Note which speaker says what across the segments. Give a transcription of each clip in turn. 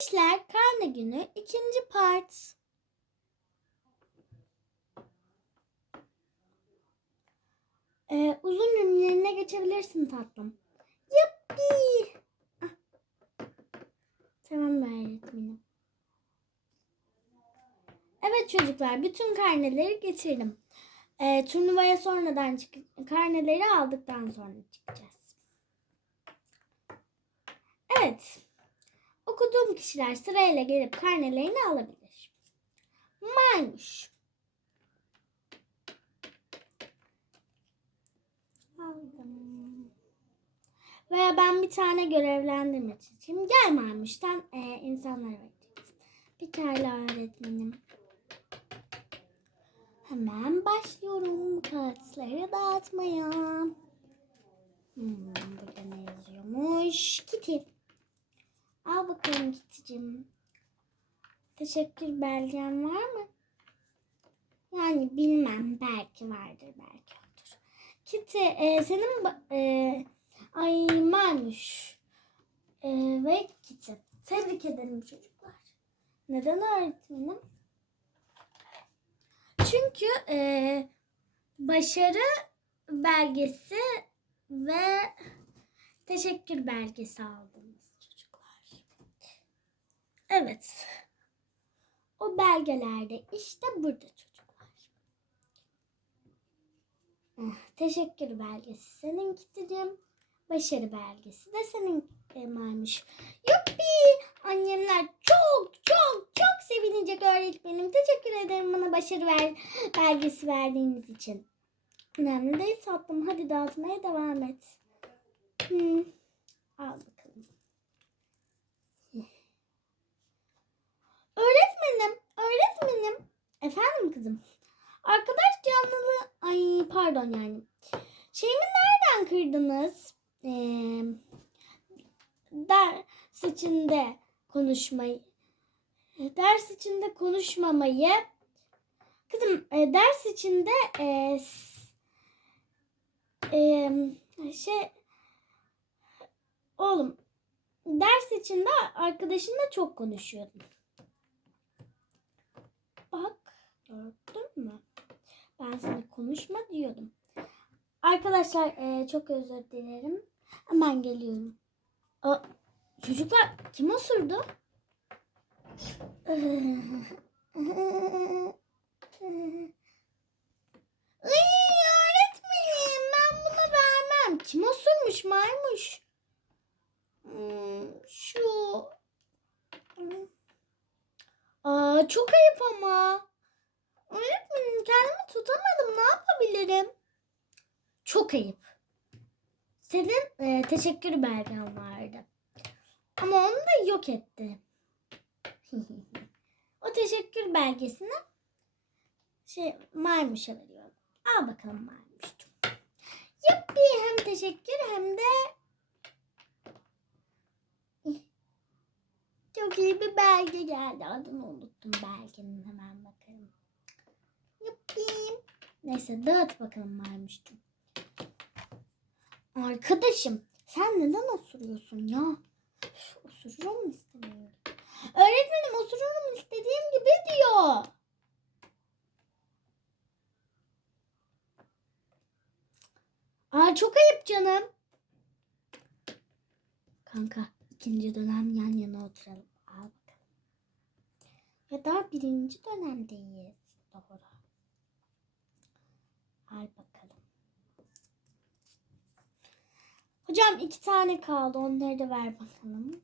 Speaker 1: İşler karne günü ikinci part. Ee, uzun ünlülerine geçebilirsin tatlım. Yuppi. Ah. Tamam öğretmenim. Evet çocuklar bütün karneleri getirdim. Ee, turnuvaya sonradan çık karneleri aldıktan sonra çıkacağız. Evet. Okuduğum kişiler sırayla gelip karnelerini alabilir. Maymuş. Aldım. Veya ben bir tane görevlendirme çizeyim. Gel maymuştan e, insanlara vereceğiz. Pekala öğretmenim. Hemen başlıyorum kağıtları dağıtmaya. Hmm, burada ne yazıyormuş? Kitty. Al bakalım Kitty'cim. Teşekkür belgen var mı? Yani bilmem. Belki vardır, belki yoktur. Kitty, e, senin e, ay maymuş e, ve Kitty. Tebrik ederim çocuklar. Neden öğretmenim? Çünkü e, başarı belgesi ve teşekkür belgesi çocuklar. Evet. O belgelerde işte burada çocuklar. Eh, Teşekkür belgesi senin Kitty'cim. Başarı belgesi de senin maymuş. Yuppi! Annemler çok çok çok sevinecek öğretmenim. Teşekkür ederim bana başarı ver, belgesi verdiğiniz için. Önemli değil tatlım. Hadi dağıtmaya devam et. Hmm. Al bakalım. Öğretmenim, öğretmenim. Efendim kızım. Arkadaş canlılığı... Ay pardon yani. Şeyimi nereden kırdınız? Ee, ders içinde konuşmayı ders içinde konuşmamayı kızım e, ders içinde e, e, şey oğlum ders içinde arkadaşınla çok konuşuyordun. Bak gördün mü? Ben sana konuşma diyordum. Arkadaşlar e, çok özür dilerim. Hemen geliyorum. Aa, çocuklar kim osurdu? Ay öğretmenim ben bunu vermem. Kim osurmuş maymuş? Hmm, şu. Aa, çok ayıp ama. Tutamadım. Ne yapabilirim? Çok ayıp. Senin e, teşekkür belgen vardı. Ama onu da yok etti. o teşekkür belgesini şey maymuşa veriyorum. Al bakalım maymuşcuğum. Yuppi hem teşekkür hem de çok iyi bir belge geldi. Adını unuttum belgenin hemen bakalım. Yuppi. Neyse dağıt bakalım maymuşcuğum. Arkadaşım sen neden osuruyorsun ya? Osururum istemiyorum. Öğretmenim osururum istediğim gibi diyor. Aa çok ayıp canım. Kanka ikinci dönem yan yana oturalım. Al bakalım. Ya daha birinci dönemdeyiz. Doğru. Al bakalım. Hocam iki tane kaldı. Onları da ver bakalım.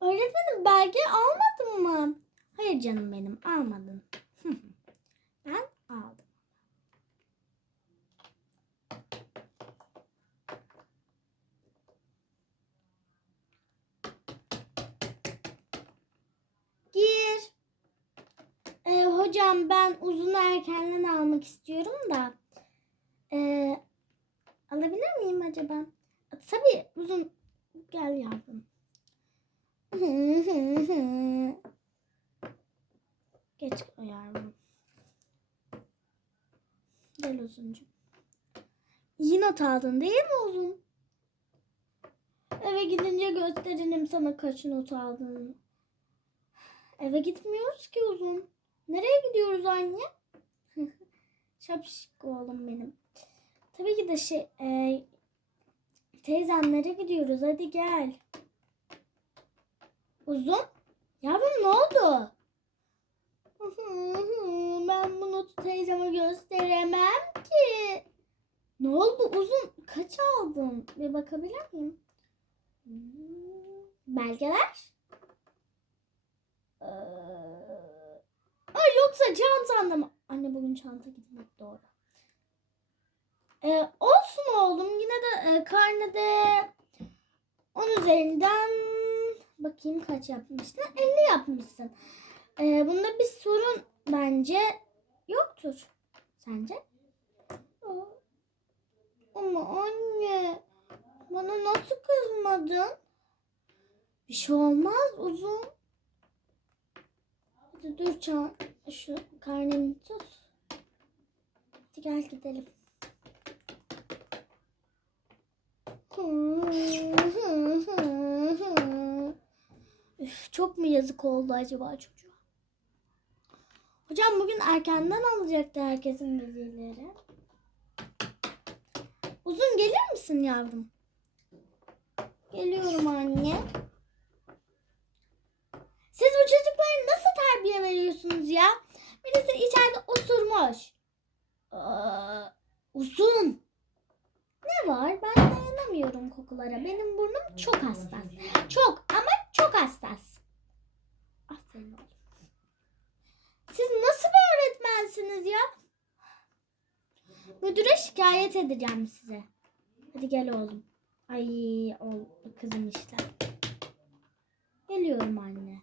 Speaker 1: Öğretmenim belge almadın mı? Hayır canım benim almadın. ben aldım. Gir. Ee, hocam ben uzun erkenden almak istiyorum da. Ee, alabilir miyim acaba? Tabii uzun. Gel yavrum. Geç o yavrum. Gel uzuncu. İyi not aldın değil mi uzun? Eve gidince gösteririm sana kaç not aldığını. Eve gitmiyoruz ki uzun. Nereye gidiyoruz anne? Şapşik oğlum benim. Tabii ki de şey e, teyzemlere gidiyoruz. Hadi gel. Uzun. Yavrum ne oldu? Ben bu notu teyzeme gösteremem ki. Ne oldu uzun? Kaç aldın? Bir bakabilir miyim? Hmm, Belgeler? Ee, yoksa çantanda mı? Anne bugün çanta gitmek doğru. Ee, olsun oğlum. Yine de e, karnede 10 üzerinden bakayım kaç yapmıştın? 50 yapmışsın. Ee, bunda bir sorun bence yoktur. Sence? Ama anne bana nasıl kızmadın? Bir şey olmaz uzun. Hadi dur Can. Şu karnemi tut. Hadi gel gidelim. Üf, çok mu yazık oldu acaba çocuğa? Hocam bugün erkenden alacaktı herkesin velileri. Uzun gelir misin yavrum? Geliyorum anne. Siz bu çocuklara nasıl terbiye veriyorsunuz ya? Birisi içeride osurmuş. Aa, uzun. Ne var? Ben dayanamıyorum kokulara. Benim burnum çok hassas. Çok ama çok hassas. Aferin oğlum. Siz nasıl bir öğretmensiniz ya? Müdüre şikayet edeceğim size. Hadi gel oğlum. Ay ol kızım işte. Geliyorum anne.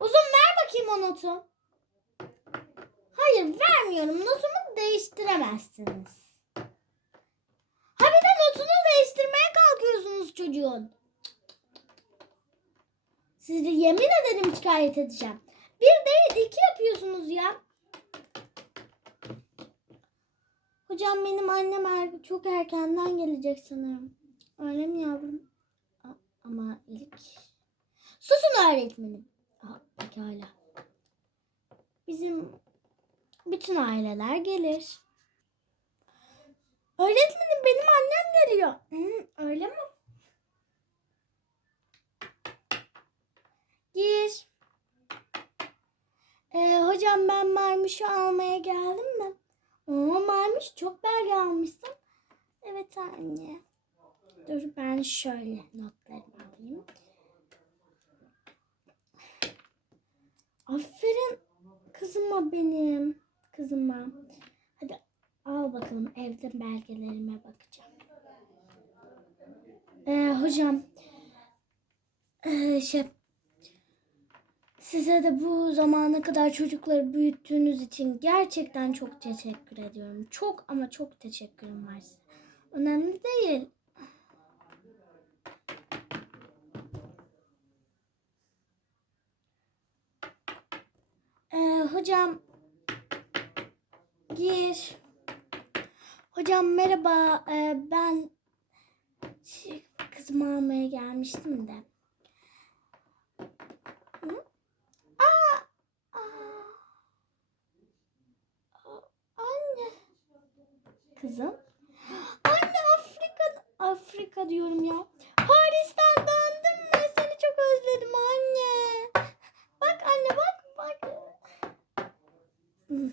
Speaker 1: Uzun ver bakayım o notu. Hayır vermiyorum. Notumu değiştiremezsiniz. Ha bir de notunu değiştirmeye kalkıyorsunuz çocuğun. Sizi yemin ederim şikayet edeceğim. Bir değil iki yapıyorsunuz ya. Hocam benim annem er- çok erkenden gelecek sanırım. Öyle mi yavrum? A- ama ilk... Susun öğretmenim. Aa, pekala. Bizim bütün aileler gelir. Öğretmenim benim annem geliyor. Hı, öyle mi? Gir. Ee, hocam ben Marmuş'u almaya geldim de. Oo Marmuş çok belge almışsın. Evet anne. Dur ben şöyle notlarımı alayım. Aferin kızıma benim. Kızıma. Hadi al bakalım evde belgelerime bakacağım. Ee, hocam. Ee, şey. Size de bu zamana kadar çocukları büyüttüğünüz için gerçekten çok teşekkür ediyorum. Çok ama çok teşekkürüm var size. Önemli değil. Ee, hocam gir. Hocam merhaba. Ee, ben kızımı almaya gelmiştim de. Hı? Aa, aa. Aa, Anne. Kızım. Anne Afrika Afrika diyorum ya. Paris'ten döndüm mü? Seni çok özledim anne. Bak anne bak bak.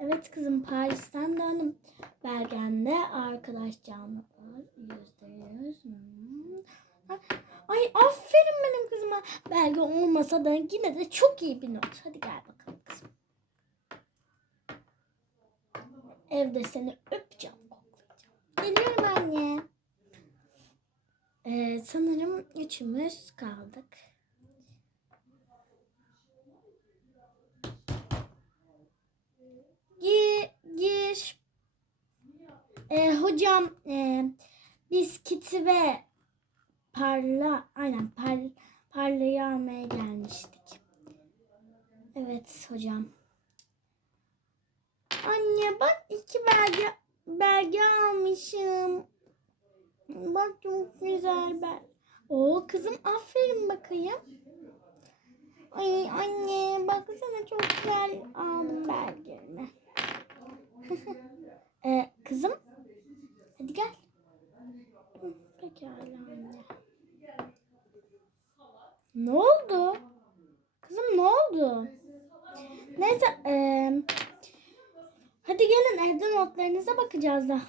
Speaker 1: Evet kızım Paris'ten döndüm. Belgende arkadaş canlı. Yüzde yüz. Hmm. Ay aferin benim kızıma. Belge olmasa da yine de çok iyi bir not. Hadi gel bakalım kızım. Evde seni öpeceğim, koklayacağım. Geliyorum anne. Ee, sanırım üçümüz kaldık. Gir, gir. Ee, hocam e, biz Kitty ve Parla, aynen par, Parla'yı almaya gelmiştik. Evet hocam. Anne bak iki belge belge almışım. Bak çok güzel ben. Oo kızım aferin bakayım. Ay anne baksana çok güzel aldım belgemi. ee, kızım hadi gel. Pekala anne. Ne oldu? Kızım ne oldu? Neyse eee, hadi gelin evde notlarınıza bakacağız daha.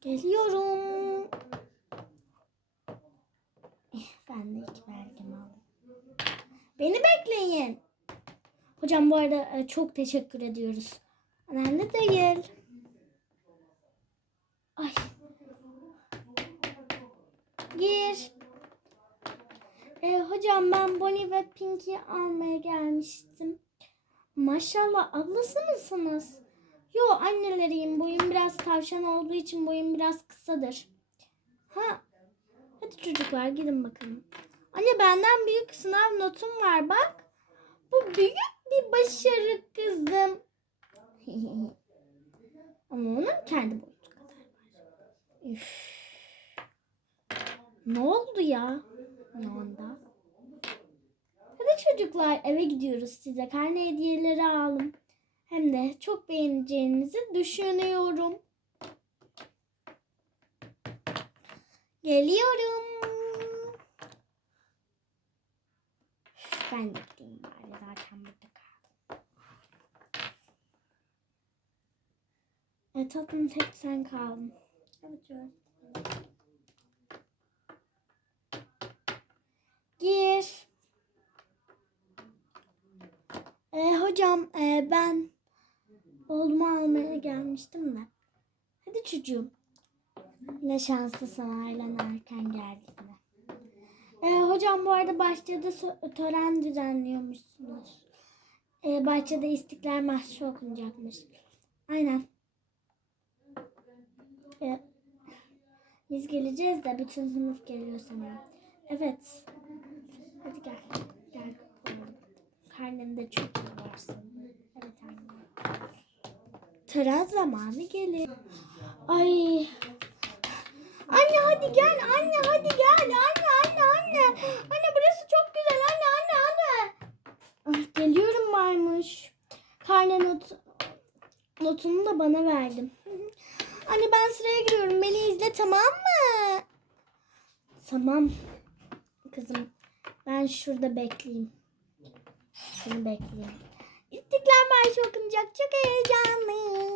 Speaker 1: Geliyorum. Eh, Ben de iki belgemi aldım. Beni bekleyin. Hocam bu arada e, çok teşekkür ediyoruz. Önemli değil. Ay. Gir. E, hocam ben Bonnie ve Pinky almaya gelmiştim. Maşallah ablası mısınız? Yo anneleriyim. Boyum biraz tavşan olduğu için boyum biraz kısadır. Ha. Hadi çocuklar gidin bakalım. Anne benden büyük sınav notum var bak. Bu büyük bir başarı kızım. Ama onun kendi boyutu kadar var. Üf. Ne oldu ya? Ne onda? Çocuklar eve gidiyoruz. Size karne hediyeleri aldım. Hem de çok beğeneceğinizi düşünüyorum. Geliyorum. Ben de gideyim bari zaten burada kaldım. E tatlım tek sen kaldın. Evet evet. Gir. E, hocam e, ben oğlumu almaya gelmiştim de. Hadi çocuğum. Ne şanslısın ailen erken geldiğinde. E, hocam bu arada bahçede tören düzenliyormuşsunuz. E, bahçede İstiklal Marşı okunacakmış. Aynen. E, biz geleceğiz de bütün sınıf geliyor sanırım. Evet. Hadi gel. Gel. Karnında çok iyi varsın. Evet anne. Tören zamanı gelir. Ay. Anne hadi gel. Anne hadi gel. Anne anne anne. Anne burası çok güzel. Anne anne anne. Ay, geliyorum varmış. Karne not, notunu da bana verdim. Anne ben sıraya giriyorum. Beni izle tamam mı? Tamam. Kızım ben şurada bekleyeyim. Seni bekleyeyim. İstiklal Marşı okunacak. Çok heyecanlıyım.